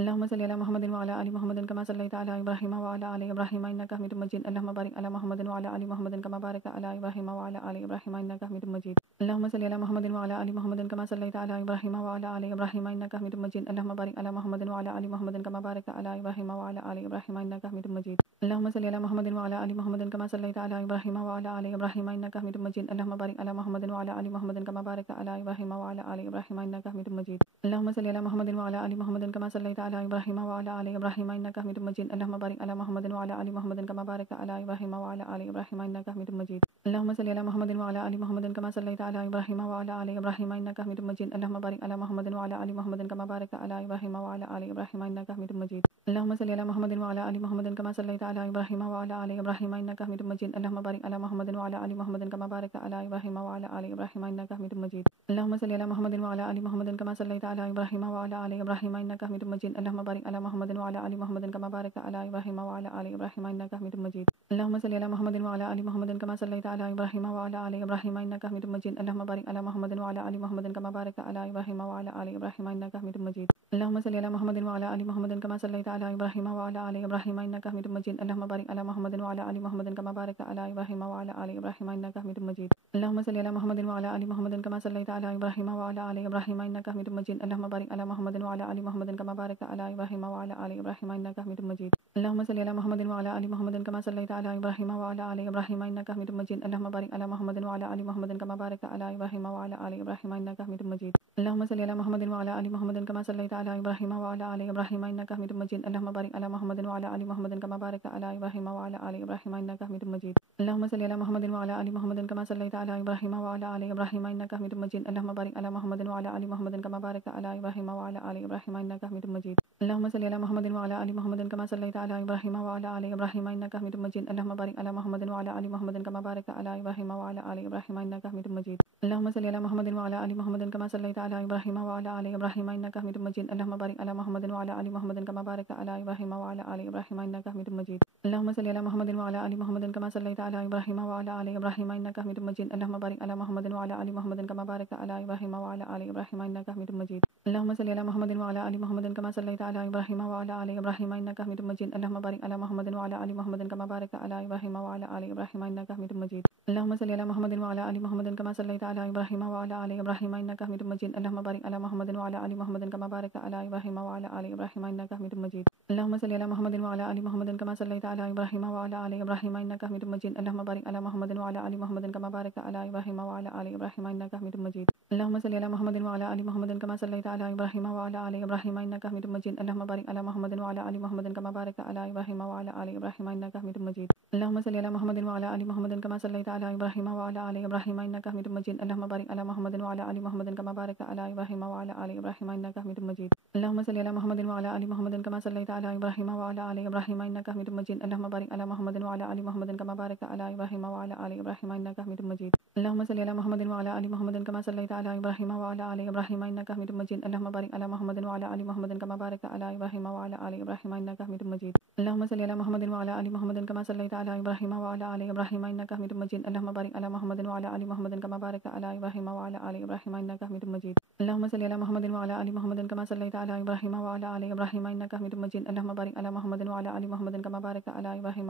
اللهم صل على محمد وعلى ال محمد كما صليت على ابراهيم وعلى ال ابراهيم انك حميد مجيد. اللهم بارك على محمد وعلى ال محمد كما باركت على ابراهيم وعلى ال ابراهيم انك حميد مجيد. اللهم صل على محمد وعلى ال محمد كما صليت على ابراهيم وعلى ال ابراهيم انك حميد مجيد. اللهم بارك على محمد وعلى ال محمد كما باركت على ابراهيم وعلى ال ابراهيم انك حميد مجيد. اللهم صل على محمد وعلى ال محمد كما صليت على ابراهيم وعلى ال ابراهيم انك حميد مجيد. اللهم بارك على محمد وعلى ال محمد كما باركت على ابراهيم وعلى ال ابراهيم انك حميد مجيد. اللهم صل على محمد وعلى ال محمد كما صليت على ابراهيم وعلى ال ابراهيم انك حميد مجيد. اللهم بارك على محمد وعلى ال محمد كما باركت على ابراهيم وعلى ال ابراهيم انك حميد مجيد. اللهم صل على محمد وعلى ال محمد كما صليت على ابراهيم وعلى ال ابراهيم انك حميد مجيد. اللهم بارك على محمد وعلى ال محمد كما باركت على ابراهيم وعلى ال ابراهيم انك حميد مجيد. اللهم صل على محمد وعلى ال محمد كما صليت على ابراهيم وعلى ال ابراهيم انك حميد مجيد. اللهم بارك على محمد وعلى ال محمد كما باركت على ابراهيم وعلى ال ابراهيم انك حميد مجيد. اللهم صل على محمد وعلى ال محمد كما صليت على ابراهيم وعلى ال ابراهيم انك حميد مجيد. اللهم بارك على محمد وعلى ال محمد كما باركت على ابراهيم وعلى ال ابراهيم انك حميد مجيد. اللهم صل على محمد وعلى ال محمد كما صليت على ابراهيم وعلى ال ابراهيم انك حميد مجيد. اللهم بارك على محمد وعلى ال محمد كما باركت على ابراهيم وعلى ال ابراهيم انك حميد مجيد. اللهم صل على محمد وعلى ال محمد كما صليت على ابراهيم وعلى ال ابراهيم انك حميد مجيد. اللهم بارك على محمد وعلى ال محمد كما باركت على ابراهيم وعلى ال ابراهيم انك حميد مجيد. اللهم صل على محمد وعلى ال محمد كما صليت على ابراهيم وعلى ال ابراهيم انك حميد مجيد. اللهم بارك على محمد وعلى ال محمد كما باركت على ابراهيم وعلى ال ابراهيم انك حميد مجيد. اللهم صل على محمد وعلى ال محمد كما صليت على ابراهيم وعلى ال ابراهيم انك حميد مجيد. اللهم بارك على محمد وعلى ال محمد كما باركت على ابراهيم وعلى ال ابراهيم انك حميد مجيد. اللهم صل على محمد وعلى ال محمد كما صليت على ابراهيم وعلى ال ابراهيم انك حميد مجيد. اللهم بارك على محمد وعلى ال محمد كما باركت على ابراهيم وعلى ال ابراهيم انك حميد مجيد. اللهم صل على محمد وعلى ال محمد كما صليت على ابراهيم وعلى ال ابراهيم انك حميد مجيد. اللهم بارك على محمد وعلى ال محمد كما باركت على ابراهيم وعلى ال ابراهيم انك حميد مجيد. اللهم صل على محمد وعلى ال محمد كما صليت على ابراهيم وعلى ال ابراهيم انك حميد مجيد. اللهم بارك على محمد وعلى ال محمد كما باركت على ابراهيم وعلى ال ابراهيم انك حميد مجيد. اللهم صل على محمد وعلى ال محمد كما صليت على ابراهيم وعلى ال ابراهيم انك حميد مجيد. اللهم بارك على محمد وعلى ال محمد كما باركت على ابراهيم وعلى ال ابراهيم انك حميد مجيد. اللهم صل على محمد وعلى ال محمد كما صليت على ابراهيم وعلى ال ابراهيم انك حميد مجيد. اللهم بارك على محمد وعلى ال محمد كما باركت على ابراهيم وعلى ال ابراهيم انك حميد مجيد. اللهم صل على محمد وعلى ال محمد كما صليت على ابراهيم وعلى ال ابراهيم انك حميد مجيد. اللهم بارك على محمد وعلى ال محمد كما باركت على ابراهيم وعلى ال ابراهيم انك حميد مجيد. اللهم صل على محمد وعلى ال محمد كما صليت على ابراهيم وعلى ال ابراهيم انك حميد مجيد. اللهم بارك على محمد وعلى ال محمد كما باركت على ابراهيم وعلى ال ابراهيم انك حميد مجيد. اللهم صل على محمد وعلى ال محمد كما صليت على ابراهيم وعلى ال ابراهيم انك حميد مجيد. اللهم بارك على محمد وعلى ال محمد كما باركت على ابراهيم وعلى ال ابراهيم انك حميد مجيد. اللهم صل على محمد وعلى ال محمد كما صليت على ابراهيم وعلى ال ابراهيم انك حميد مجيد. اللهم بارك على محمد وعلى ال محمد كما باركت على ابراهيم وعلى ال ابراهيم انك حميد مجيد. اللهم صل على محمد وعلى ال محمد كما صليت على ابراهيم وعلى ال ابراهيم انك حميد مجيد. اللهم بارك على محمد وعلى ال محمد كما باركت على ابراهيم وعلى ال ابراهيم انك حميد مجيد. اللهم صل على محمد وعلى ال محمد كما صليت على ابراهيم وعلى ال ابراهيم انك حميد مجيد. اللهم بارك على محمد وعلى ال محمد كما باركت على ابراهيم وعلى ال ابراهيم انك حميد مجيد. اللهم صل على محمد وعلى ال محمد كما صليت على ابراهيم وعلى ال ابراهيم انك حميد مجيد. اللهم بارك على محمد وعلى ال محمد كما باركت على ابراهيم وعلى ال ابراهيم انك حميد مجيد. اللهم صل على محمد وعلى ال محمد كما صليت على ابراهيم وعلى ال ابراهيم انك حميد مجيد. اللهم بارك على محمد وعلى ال محمد كما باركت على ابراهيم وعلى ال ابراهيم انك حميد مجيد. اللهم صل على محمد وعلى ال محمد كما صليت على ابراهيم وعلى ال ابراهيم انك حميد مجيد. اللهم بارك على محمد وعلى ال محمد كما باركت على ابراهيم وعلى ال ابراهيم انك حميد مجيد. اللهم صل على محمد وعلى ال محمد كما صليت على ابراهيم وعلى ال ابراهيم انك حميد مجيد. اللهم بارك على محمد وعلى ال محمد كما باركت على ابراهيم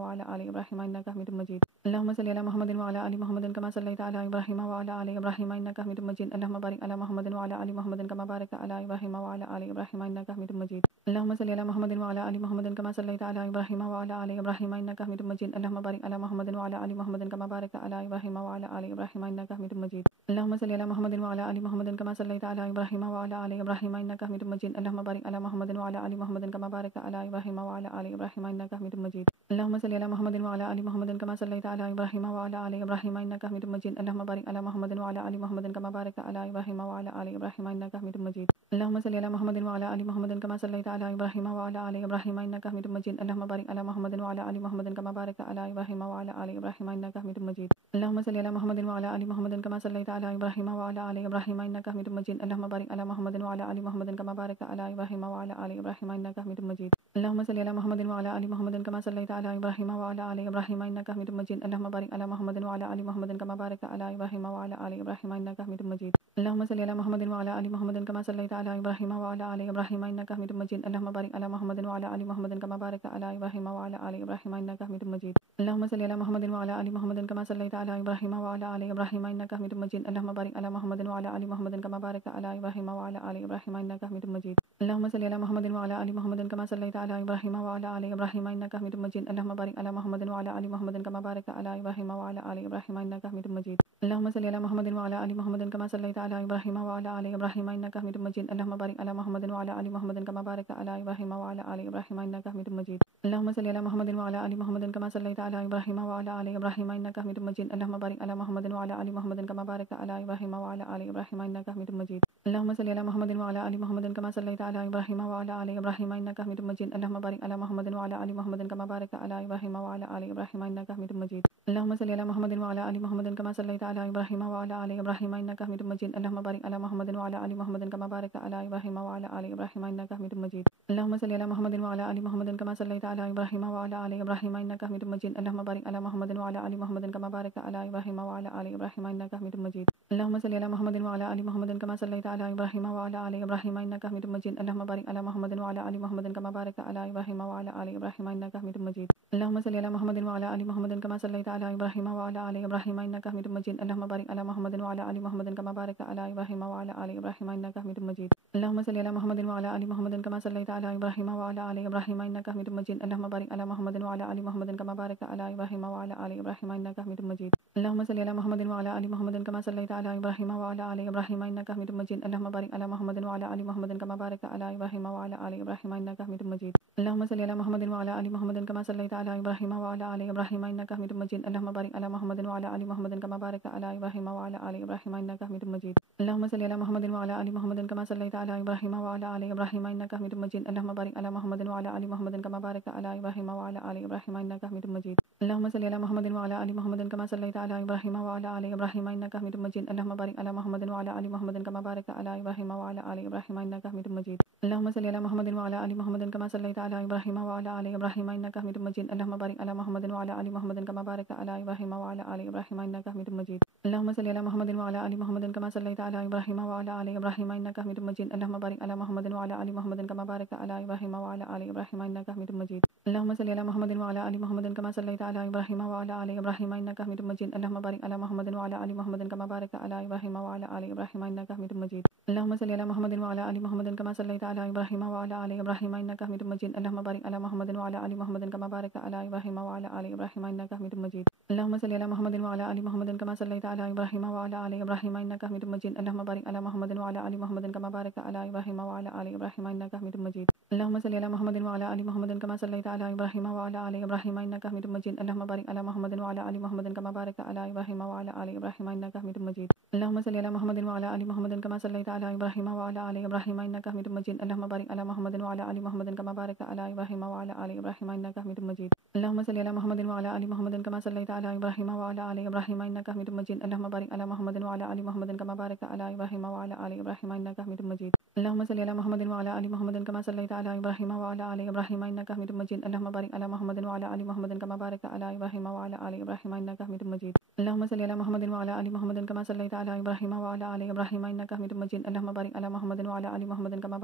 وعلى ال ابراهيم انك حميد مجيد. اللهم صل على محمد وعلى ال محمد كما صليت على ابراهيم وعلى ال ابراهيم انك حميد مجيد. اللهم بارك على محمد وعلى ال محمد كما باركت على ابراهيم وعلى ال ابراهيم انك حميد مجيد. اللهم صل على محمد وعلى ال محمد كما صليت على ابراهيم وعلى ال ابراهيم انك حميد مجيد. اللهم بارك على محمد وعلى ال محمد كما باركت على ابراهيم وعلى ال ابراهيم انك حميد مجيد. اللهم صل على محمد وعلى ال محمد كما صليت على ابراهيم وعلى ال ابراهيم انك حميد مجيد. اللهم بارك على محمد وعلى ال محمد كما باركت على ابراهيم وعلى ال ابراهيم انك حميد مجيد. اللهم صل على محمد وعلى ال محمد كما صليت على ابراهيم وعلى ال ابراهيم انك حميد مجيد. اللهم بارك على محمد وعلى ال محمد كما باركت على ابراهيم وعلى ال ابراهيم انك حميد مجيد. اللهم صل على محمد وعلى ال محمد كما صليت على ابراهيم وعلى ال ابراهيم انك حميد مجيد. اللهم بارك على محمد وعلى ال محمد كما باركت على ابراهيم وعلى ال ابراهيم انك حميد مجيد. اللهم صل على محمد وعلى ال محمد كما صليت على ابراهيم وعلى ال ابراهيم انك حميد مجيد. اللهم بارك على محمد وعلى ال محمد كما باركت على ابراهيم وعلى ال ابراهيم انك حميد مجيد. اللهم صل على محمد وعلى ال محمد كما صليت على ابراهيم وعلى ال ابراهيم انك إنك حميد مجيد اللهم بارك على محمد وعلى آل محمد كما باركت على إبراهيم وعلى آل إبراهيم إنك حميد مجيد اللهم صل على محمد وعلى آل محمد كما صليت على إبراهيم وعلى آل إبراهيم إنك حميد مجيد اللهم بارك على محمد وعلى آل محمد كما باركت على إبراهيم وعلى آل إبراهيم إنك حميد مجيد اللهم صل على محمد وعلى آل محمد كما صليت على إبراهيم وعلى آل إبراهيم إنك حميد مجيد اللهم بارك على محمد وعلى آل محمد كما باركت على إبراهيم وعلى آل إبراهيم إنك حميد مجيد اللهم صل على محمد وعلى آل محمد كما صليت على إبراهيم وعلى آل إبراهيم إنك حميد مجيد اللهم بارك على محمد وعلى آل محمد كما باركت على إبراهيم وعلى آل إبراهيم إنك حميد مجيد اللهم صل على محمد وعلى آل محمد كما صليت على إبراهيم وعلى آل إبراهيم إنك حميد مجيد اللهم بارك على محمد وعلى آل محمد كما باركت على إبراهيم وعلى آل إبراهيم إنك حميد مجيد اللهم صل على محمد وعلى آل محمد كما صليت على إبراهيم وعلى آل إبراهيم إنك حميد مجيد اللهم بارك على محمد وعلى آل محمد كما باركت على إبراهيم وعلى آل إبراهيم إنك حميد مجيد اللهم صل على محمد وعلى آل محمد كما صليت على إبراهيم وعلى آل إبراهيم إنك حميد مجيد اللهم بارك على محمد وعلى آل محمد كما باركت على إبراهيم وعلى آل إبراهيم إنك حميد مجيد اللهم صل على محمد وعلى آل محمد كما صليت على إبراهيم وعلى آل إبراهيم إنك حميد مجيد اللهم بارك على محمد وعلى آل محمد كما باركت على إبراهيم وعلى آل إبراهيم إنك حميد مجيد اللهم صل على محمد وعلى آل محمد كما صليت على إبراهيم وعلى آل إبراهيم إنك حميد مجيد اللهم بارك على محمد وعلى آل محمد كما باركت على إبراهيم وعلى آل إبراهيم إنك حميد مجيد اللهم صل على محمد وعلى آل محمد كما صليت على إبراهيم وعلى آل إبراهيم إنك حميد مجيد اللهم بارك على محمد وعلى آل محمد كما باركت على إبراهيم وعلى آل إبراهيم إنك حميد مجيد اللهم صل على محمد وعلى آل محمد كما صليت على إبراهيم وعلى آل إبراهيم إنك حميد مجيد اللهم بارك على محمد وعلى آل محمد كما باركت على إبراهيم وعلى آل إبراهيم إنك حميد مجيد اللهم صل على محمد وعلى آل محمد كما صليت على إبراهيم وعلى آل إبراهيم إنك حميد مجيد اللهم بارك على محمد وعلى آل محمد كما باركت على إبراهيم وعلى آل إبراهيم إنك حميد مجيد اللهم صل على محمد وعلى آل محمد كما صليت على إبراهيم وعلى آل إبراهيم إنك حميد مجيد اللهم بارك على محمد وعلى آل محمد كما باركت على إبراهيم وعلى آل إبراهيم إنك حميد مجيد اللهم صل على محمد وعلى آل محمد كما صليت على إبراهيم وعلى آل إبراهيم إنك حميد مجيد اللهم بارك على محمد وعلى آل محمد كما باركت على إبراهيم وعلى آل إبراهيم إنك حميد مجيد اللهم صل على محمد وعلى آل محمد كما صليت على إبراهيم وعلى آل إبراهيم إنك حميد مجيد اللهم بارك على محمد وعلى آل محمد كما باركت على إبراهيم وعلى آل إبراهيم إنك حميد مجيد اللهم صل على محمد وعلى آل محمد كما صليت على إبراهيم وعلى آل إبراهيم إنك حميد مجيد اللهم بارك على محمد وعلى آل محمد كما باركت على إبراهيم وعلى آل إبراهيم إنك حميد مجيد اللهم صل على محمد وعلى آل محمد كما صليت على إبراهيم وعلى آل إبراهيم إنك حميد مجيد اللهم بارك على محمد وعلى آل محمد كما باركت على إبراهيم وعلى آل إبراهيم إنك حميد مجيد اللهم صل على محمد وعلى آل محمد كما صليت على إبراهيم وعلى آل إبراهيم إنك حميد مجيد اللهم بارك على محمد وعلى آل محمد كما باركت على إبراهيم وعلى آل إبراهيم إنك حميد مجيد اللهم صل على محمد وعلى آل محمد كما صليت على إبراهيم وعلى آل إبراهيم إنك حميد مجيد اللهم بارك على محمد وعلى آل محمد كما باركت على إبراهيم وعلى آل إبراهيم إنك حميد مجيد اللهم صل على محمد وعلى آل محمد كما صليت على إبراهيم وعلى آل إبراهيم إنك حميد مجيد اللهم بارك على محمد وعلى آل محمد كما باركت على إبراهيم وعلى آل إبراهيم إنك حميد مجيد اللهم صل على محمد وعلى آل محمد كما صليت على إبراهيم وعلى آل إبراهيم إنك حميد مجيد اللهم بارك على محمد وعلى آل محمد كما باركت على إبراهيم وعلى آل إبراهيم إنك حميد مجيد اللهم صل على محمد وعلى آل محمد كما صليت على إبراهيم وعلى آل إبراهيم إنك حميد مجيد اللهم بارك على محمد وعلى آل محمد كما باركت على إبراهيم وعلى آل إبراهيم إنك حميد مجيد اللهم صل على محمد وعلى آل محمد كما صليت على إبراهيم وعلى آل إبراهيم إنك حميد مجيد اللهم بارك على محمد وعلى آل محمد كما باركت على إبراهيم وعلى آل إبراهيم إنك حميد مجيد اللهم صل على محمد وعلى آل محمد كما صليت على إبراهيم وعلى آل إبراهيم إنك حميد مجيد اللهم بارك على محمد وعلى آل محمد كما باركت على إبراهيم وعلى آل إبراهيم إنك حميد مجيد اللهم صل على محمد وعلى آل محمد كما صليت على إبراهيم وعلى آل إبراهيم إنك حميد مجيد اللهم بارك على محمد وعلى آل محمد كما باركت على إبراهيم وعلى آل إبراهيم إنك حميد مجيد اللهم صل على محمد وعلى آل محمد كما صليت على إبراهيم وعلى آل إبراهيم إنك حميد مجيد اللهم بارك على محمد وعلى آل محمد كما باركت على إبراهيم وعلى آل إبراهيم إنك حميد مجيد اللهم صل على محمد وعلى آل محمد كما صليت على إبراهيم وعلى آل إبراهيم إنك حميد مجيد اللهم بارك على محمد وعلى آل محمد كما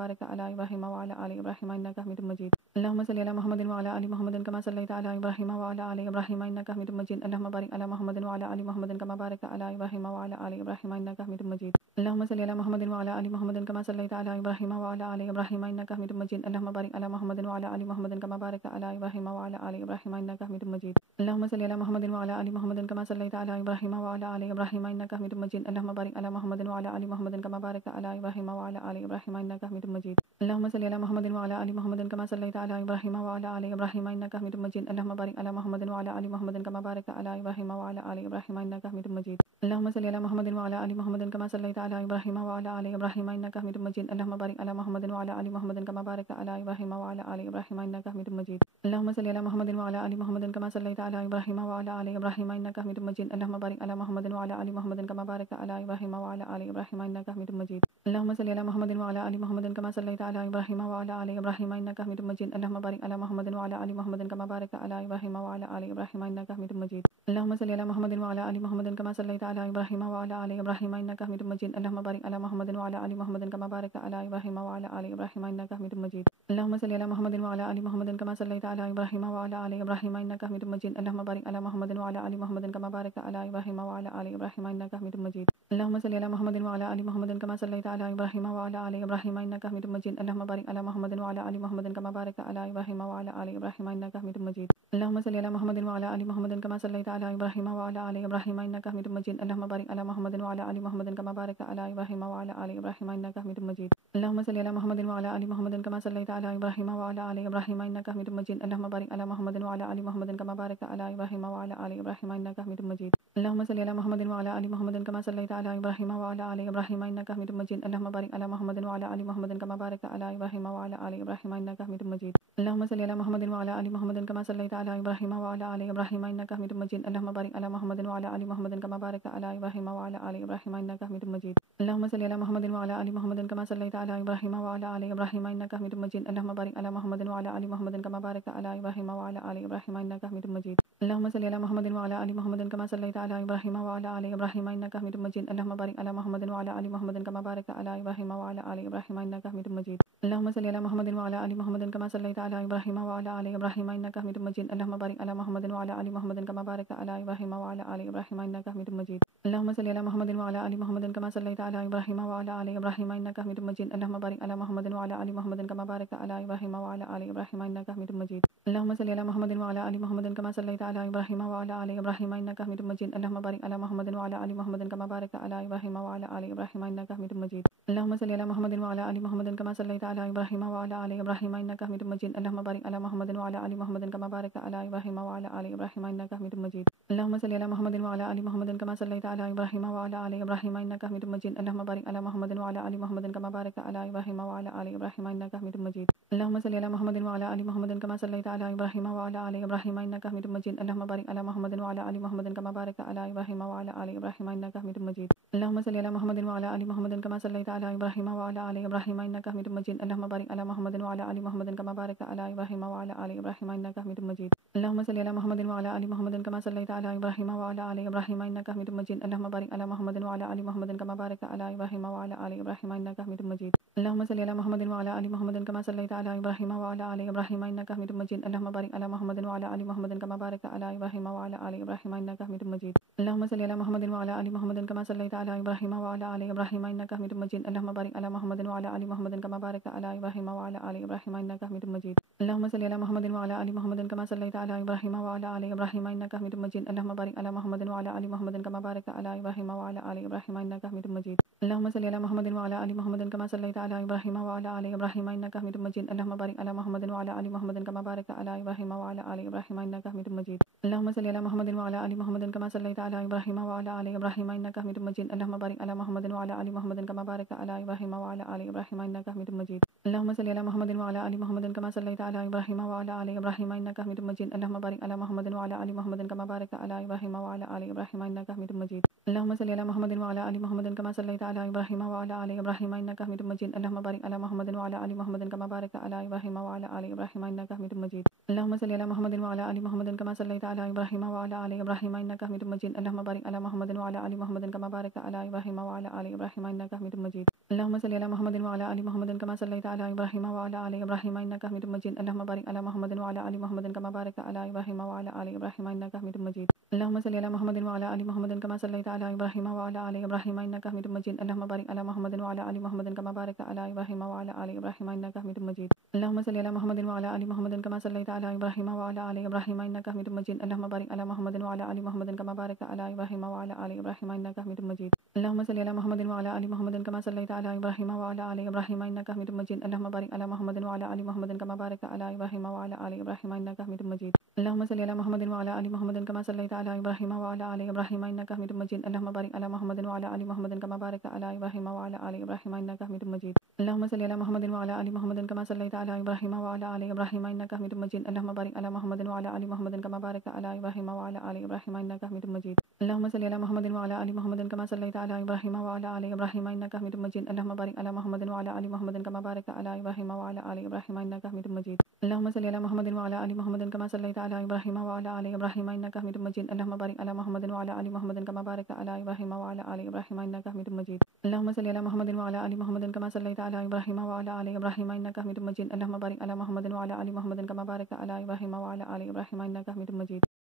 باركت على إبراهيم وعلى آل إبراهيم إنك حميد مجيد اللهم صل على محمد وعلى آل محمد كما صليت على إبراهيم وعلى آل إبراهيم إنك حميد مجيد اللهم بارك على محمد وعلى آل محمد كما باركت على إبراهيم وعلى آل إبراهيم إنك حميد مجيد اللهم صل على محمد وعلى آل محمد كما صليت على إبراهيم وعلى آل إبراهيم إنك حميد مجيد اللهم بارك على محمد وعلى آل محمد كما باركت على إبراهيم وعلى آل إبراهيم إنك حميد مجيد اللهم صل على محمد وعلى آل محمد كما صليت على إبراهيم وعلى آل إبراهيم إنك حميد مجيد اللهم بارك على محمد وعلى آل محمد كما باركت على إبراهيم وعلى آل إبراهيم إنك حميد مجيد اللهم صل على محمد وعلى آل محمد كما صليت على إبراهيم وعلى آل إبراهيم إنك حميد مجيد اللهم بارك على محمد وعلى آل محمد كما باركت على إبراهيم وعلى آل إبراهيم إنك حميد مجيد اللهم صل على محمد وعلى آل محمد كما صليت على إبراهيم وعلى آل إبراهيم إنك حميد مجيد اللهم بارك على محمد وعلى آل محمد كما باركت على إبراهيم وعلى آل إبراهيم إنك حميد مجيد اللهم صل على محمد وعلى آل محمد كما صليت على إبراهيم وعلى آل إبراهيم إنك حميد مجيد اللهم بارك على محمد وعلى آل محمد كما باركت على إبراهيم وعلى آل إبراهيم إنك حميد مجيد اللهم صل على محمد وعلى آل محمد كما صليت على إبراهيم وعلى آل إبراهيم إنك حميد مجيد اللهم بارك على محمد وعلى آل محمد كما باركت على إبراهيم وعلى آل إبراهيم إنك حميد مجيد اللهم صل على محمد وعلى آل محمد كما صليت على إبراهيم وعلى آل إبراهيم إنك حميد مجيد اللهم بارك على محمد وعلى آل محمد كما باركت على إبراهيم وعلى آل إبراهيم إنك حميد مجيد اللهم صل على محمد وعلى آل محمد كما صليت على إبراهيم وعلى آل إبراهيم إنك حميد مجيد اللهم بارك على محمد وعلى آل محمد كما باركت على إبراهيم وعلى آل إبراهيم إنك حميد مجيد اللهم صل على محمد وعلى آل محمد كما صليت على إبراهيم وعلى آل إبراهيم إنك حميد مجيد اللهم بارك على محمد وعلى آل محمد كما باركت على إبراهيم وعلى آل إبراهيم إنك حميد مجيد اللهم صل على محمد وعلى آل محمد كما صليت على إبراهيم وعلى آل إبراهيم إنك حميد مجيد اللهم بارك على محمد وعلى آل محمد كما باركت على إبراهيم وعلى آل إبراهيم إنك حميد مجيد اللهم صل على محمد وعلى آل محمد كما صليت على إبراهيم وعلى آل إبراهيم إنك حميد مجيد اللهم بارك على محمد وعلى آل محمد كما باركت على إبراهيم وعلى آل إبراهيم إنك حميد مجيد اللهم صل على محمد وعلى آل محمد كما صليت على إبراهيم وعلى آل إبراهيم إنك حميد مجيد اللهم بارك على محمد وعلى آل محمد كما باركت على إبراهيم وعلى آل إبراهيم إنك حميد مجيد اللهم صل على محمد وعلى آل محمد كما صليت على إبراهيم وعلى آل إبراهيم إنك حميد مجيد اللهم بارك على محمد وعلى آل محمد كما باركت على إبراهيم وعلى آل إبراهيم إنك حميد مجيد اللهم صل على محمد وعلى آل محمد كما صليت على إبراهيم وعلى آل إبراهيم إنك حميد مجيد اللهم بارك على محمد وعلى آل محمد كما باركت على إبراهيم وعلى آل إبراهيم إنك حميد مجيد اللهم صل على محمد وعلى آل محمد كما صليت على إبراهيم وعلى آل إبراهيم إنك حميد مجيد اللهم بارك على محمد وعلى آل محمد كما باركت على إبراهيم وعلى آل إبراهيم إنك حميد مجيد اللهم صل على محمد وعلى آل محمد كما صليت على إبراهيم وعلى آل إبراهيم إنك حميد مجيد اللهم بارك على محمد وعلى آل محمد كما باركت على إبراهيم وعلى آل إبراهيم إنك حميد مجيد اللهم صل على محمد وعلى آل محمد كما صليت على إبراهيم وعلى آل إبراهيم إنك حميد مجيد اللهم بارك على محمد وعلى آل محمد كما باركت على إبراهيم وعلى آل إبراهيم إنك حميد مجيد اللهم صل على محمد وعلى آل محمد كما صليت على إبراهيم وعلى آل إبراهيم إنك حميد مجيد اللهم بارك على محمد وعلى آل محمد كما باركت على إبراهيم وعلى آل إبراهيم إنك حميد مجيد اللهم صل على محمد وعلى آل محمد كما صليت على إبراهيم وعلى آل إبراهيم إنك حميد مجيد اللهم بارك على محمد وعلى آل محمد كما باركت على إبراهيم وعلى آل إبراهيم إنك حميد مجيد اللهم صل على محمد وعلى آل محمد كما صليت على إبراهيم وعلى آل إبراهيم إنك حميد مجيد اللهم بارك على محمد وعلى آل محمد كما باركت على إبراهيم وعلى آل إبراهيم إنك حميد مجيد اللهم صل على محمد وعلى آل محمد كما صليت على إبراهيم وعلى آل إبراهيم إنك حميد مجيد اللهم بارك على محمد وعلى آل محمد كما باركت على إبراهيم وعلى آل إبراهيم إنك حميد مجيد اللهم صل على محمد وعلى آل محمد كما صليت على إبراهيم وعلى آل إبراهيم إنك حميد مجيد اللهم بارك على محمد وعلى آل محمد كما باركت على إبراهيم وعلى آل إبراهيم إنك حميد مجيد اللهم صل على محمد وعلى آل محمد كما صليت على إبراهيم وعلى آل إبراهيم إنك حميد مجيد اللهم بارك على محمد وعلى آل محمد كما باركت على إبراهيم وعلى آل إبراهيم إنك حميد مجيد اللهم صل على محمد وعلى آل محمد كما صليت على إبراهيم وعلى آل إبراهيم إنك حميد مجيد اللهم بارك على محمد وعلى آل محمد كما باركت على إبراهيم وعلى آل إبراهيم إنك حميد مجيد اللهم صل على محمد وعلى آل محمد كما صليت على إبراهيم وعلى آل إبراهيم إنك حميد مجيد اللهم بارك على محمد وعلى آل محمد كما باركت على إبراهيم وعلى آل إبراهيم إنك حميد مجيد اللهم صل على محمد وعلى آل محمد كما صليت على إبراهيم وعلى آل إبراهيم إنك حميد مجيد اللهم بارك على محمد وعلى آل محمد كما باركت على إبراهيم وعلى آل إبراهيم إنك حميد مجيد اللهم صل على محمد وعلى آل محمد كما صليت على إبراهيم وعلى آل إبراهيم إنك حميد مجيد اللهم بارك على محمد وعلى آل محمد كما باركت على إبراهيم وعلى آل إبراهيم إنك حميد مجيد اللهم صل على محمد وعلى آل محمد كما صليت على إبراهيم وعلى آل إبراهيم إنك حميد مجيد اللهم بارك على محمد وعلى آل محمد كما باركت على إبراهيم وعلى آل إبراهيم إنك حميد مجيد اللهم صل على محمد وعلى آل محمد كما صليت على إبراهيم وعلى آل إبراهيم إنك حميد مجيد اللهم بارك على محمد وعلى آل محمد كما باركت على إبراهيم وعلى آل إبراهيم إنك حميد مجيد اللهم صل على محمد وعلى آل محمد كما صليت على إبراهيم وعلى آل إبراهيم إنك حميد مجيد اللهم بارك على محمد وعلى آل محمد كما باركت على إبراهيم وعلى آل إبراهيم إنك حميد مجيد اللهم صل على محمد وعلى آل محمد كما صليت على إبراهيم وعلى آل إبراهيم إنك حميد مجيد اللهم بارك على محمد وعلى آل محمد كما باركت على إبراهيم وعلى آل إبراهيم إنك حميد مجيد اللهم صل على محمد وعلى آل محمد كما صليت على إبراهيم وعلى آل إبراهيم إنك حميد مجيد اللهم بارك على محمد وعلى آل محمد كما باركت على إبراهيم وعلى آل إبراهيم إنك حميد مجيد اللهم صل على محمد وعلى آل محمد كما صليت على إبراهيم وعلى آل إبراهيم إنك حميد مجيد اللهم بارك على محمد وعلى آل محمد كما باركت على إبراهيم وعلى آل إبراهيم إنك حميد مجيد اللهم صل على محمد وعلى آل محمد كما صليت على إبراهيم وعلى آل إبراهيم إنك حميد مجيد اللهم بارك على محمد وعلى آل محمد كما باركت على إبراهيم وعلى آل إبراهيم إنك حميد مجيد اللهم صل على محمد وعلى آل محمد كما صليت على إبراهيم وعلى آل إبراهيم إنك حميد مجيد اللهم بارك على محمد وعلى آل محمد كما باركت على إبراهيم وعلى آل إبراهيم إنك حميد مجيد اللهم صل على محمد وعلى آل محمد كما صليت على إبراهيم وعلى آل إبراهيم إنك حميد مجيد اللهم بارك على محمد وعلى آل محمد كما باركت على إبراهيم وعلى آل إبراهيم إنك حميد مجيد اللهم صل على محمد وعلى آل محمد كما صليت على إبراهيم وعلى آل إبراهيم إنك حميد مجيد اللهم بارك على محمد وعلى آل محمد كما باركت على إبراهيم وعلى آل إبراهيم إنك حميد مجيد اللهم صل على محمد وعلى آل محمد كما صليت على إبراهيم وعلى آل إبراهيم إنك حميد مجيد اللهم بارك على محمد وعلى آل محمد كما باركت على إبراهيم وعلى آل إبراهيم إنك حميد مجيد اللهم صل على محمد وعلى آل محمد كما صليت على إبراهيم وعلى آل إبراهيم إنك حميد مجيد اللهم بارك على محمد وعلى آل محمد كما باركت على إبراهيم وعلى آل إبراهيم إنك حميد مجيد اللهم صل على محمد وعلى آل محمد كما صليت على إبراهيم وعلى آل إبراهيم إنك حميد مجيد اللهم بارك على محمد وعلى آل محمد كما باركت على إبراهيم وعلى آل إبراهيم إنك حميد مجيد